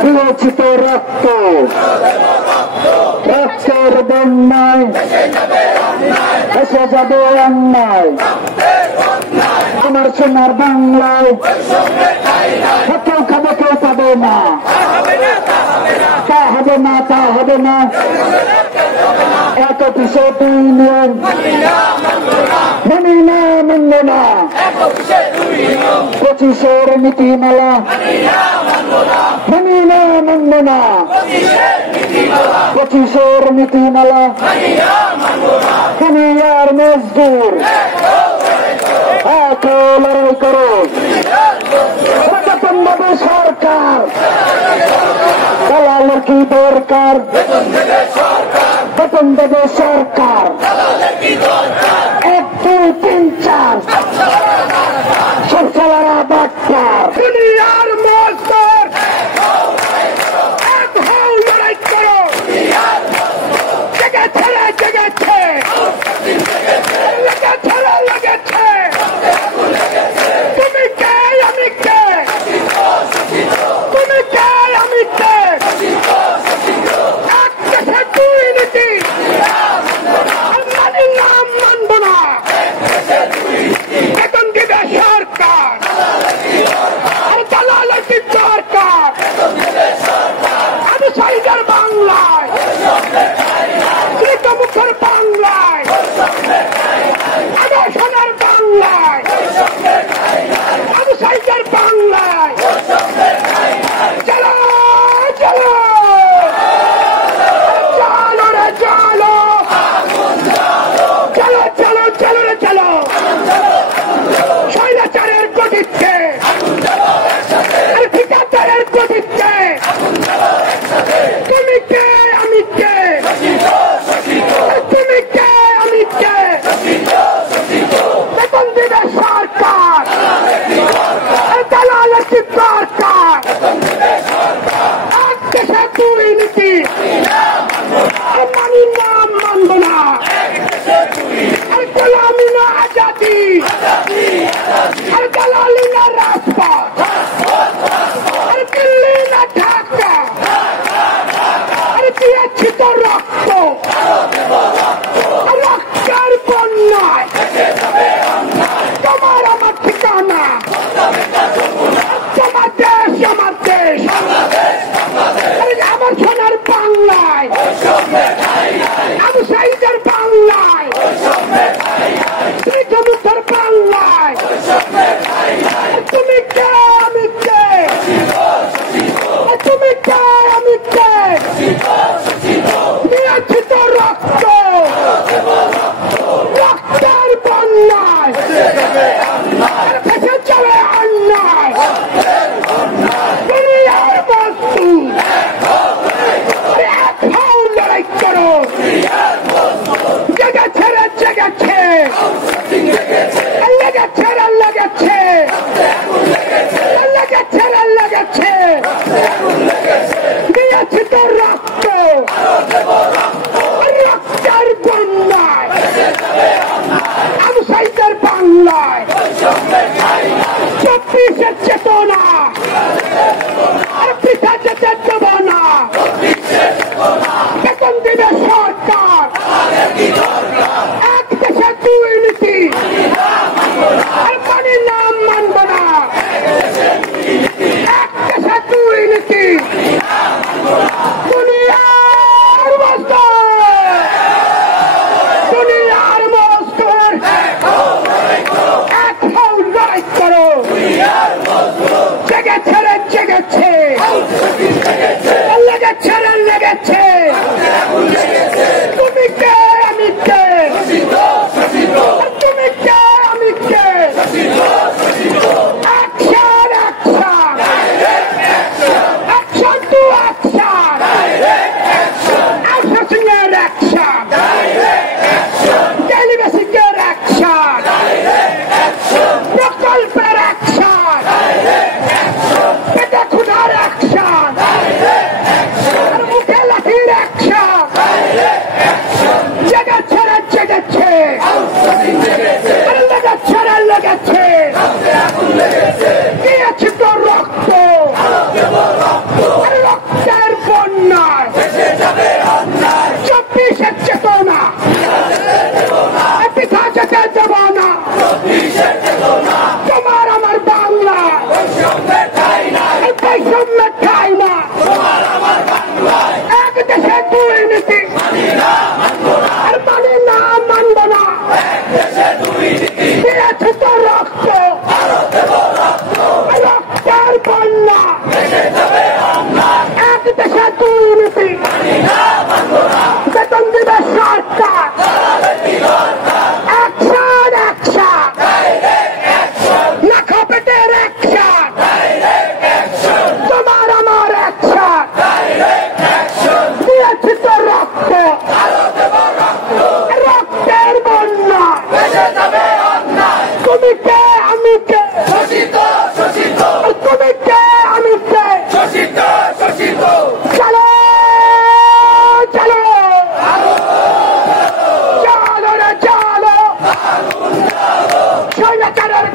দিয়েছি তো রক্ত, রক্তের বন্যায় এসে যাবে অন্যায়। আমার সোনার বাংলায় কেউ খাবে কেউ পাবে না, তা হবে না, তা হবে না। এত পিছে দুই নিয়ম মানি না, মানব না। 25-এর নীতিমালা মানি না, মানব না। 25-এর নীতিমালা দুনিয়ার মজদুর এত লড়াই করো। বেতন দেবে সরকার, দালালের কি দরকার? বেতন দেবে সরকার, 1, 2, 3, 4 সব চালারা ডাক্তার। দুনিয়ার মজদুর এক হও, লড়াই করো। জেগেছে রে জেগেছে, লেগেছে রে লেগেছে। তুমি কে আমি কে, তুমি কে আমি কে। এক দেশে দুই নীতি মানি না, মানব না। বেতন দিবে সরকার আর দালালের কি দরকার? আমি সাইডার বাংলায়, মুখের বাংলায়, আমি সোনার বাংলায়, আমি সাইডার বাংলায়। চলো চলো চলো রে চলো, চলো চলো চলো রে চলো। স্বৈরাচারের গতিতে আর ঠিকাদারের গতিতে তুমি কে আমি কে, তুমি কে আমি কে। বেতন দিবে সরকার দালালের কি দরকার? এক দেশে দুই নীতি মানি না, মানব না। আর গোলামি না আজাদি, আর দালালি না রাজপথ, আর দিল্লি না ঢাকা। আর দিয়েছি তো রক্ত, রক্তের বন্যায় তোমার আমার ঠিকানা। তোমার দেশ আমার দেশ, আমার সোনার বাংলায়, আমি সাইডের বাংলায়, মুখের বাংলায়। তুমি কে আমি কে, তুমি কে আমি কে। নিয়েছি তো রক্ত, রক্তের বন্যায় ফেসে যাবে অন্যায়। দুনিয়ার বস্তু এক হও, লড়াই করো। জেগেছে রে জেগেছে, লেগেছে রে লেগেছে, লেগেছে রে লেগেছে। দিয়েছি তো রক্ত, রক্তের বন্যায় আমি সাইডের বাংলায়। 24-এর চেতনা আর পিঠা যেতে দেব না। বেতন দিবে সরকার, এক দেশে দুই নীতি আর মানি না, মানব না। এক দেশে দুই নীতি দুনিয়ার মজদুর, দুনিয়ার মজদুর এক হও, লড়াই করো। জেগেছে রে জেগেছে, লেগেছে রে লেগেছে। তুমি কে আমি কে, তুমি কে আমি কে। Action action, action to action, অ্যাকশনের অ্যাকশন, ডেইলি বেসিকের অ্যাকশন, প্রকল্পের অ্যাকশন, পেটে ক্ষুধার অ্যাকশন, মুখে লাঠির অ্যাকশন। জেগেছে রে জেগেছে, লেগেছে রে লেগেছে। দিয়েছি তো রক্ত, আমরা চাই না এক দেশে দুই নীতি আর মানি না মানব না দিয়েছে তো রক্ত রক্তের বন্যা এক দেশে দুই নীতি বেতন দিবে সরকার অ্যাকশন অ্যাকশন না খাপেটের অ্যাকশন তোমার আমার অ্যাকশন দিয়েছি তো রক্ত রক্তের বন্যা তুমি কে আমি কে তুমি কে আমি কে চলো চলো চলো রে চলো স্বৈরাচারের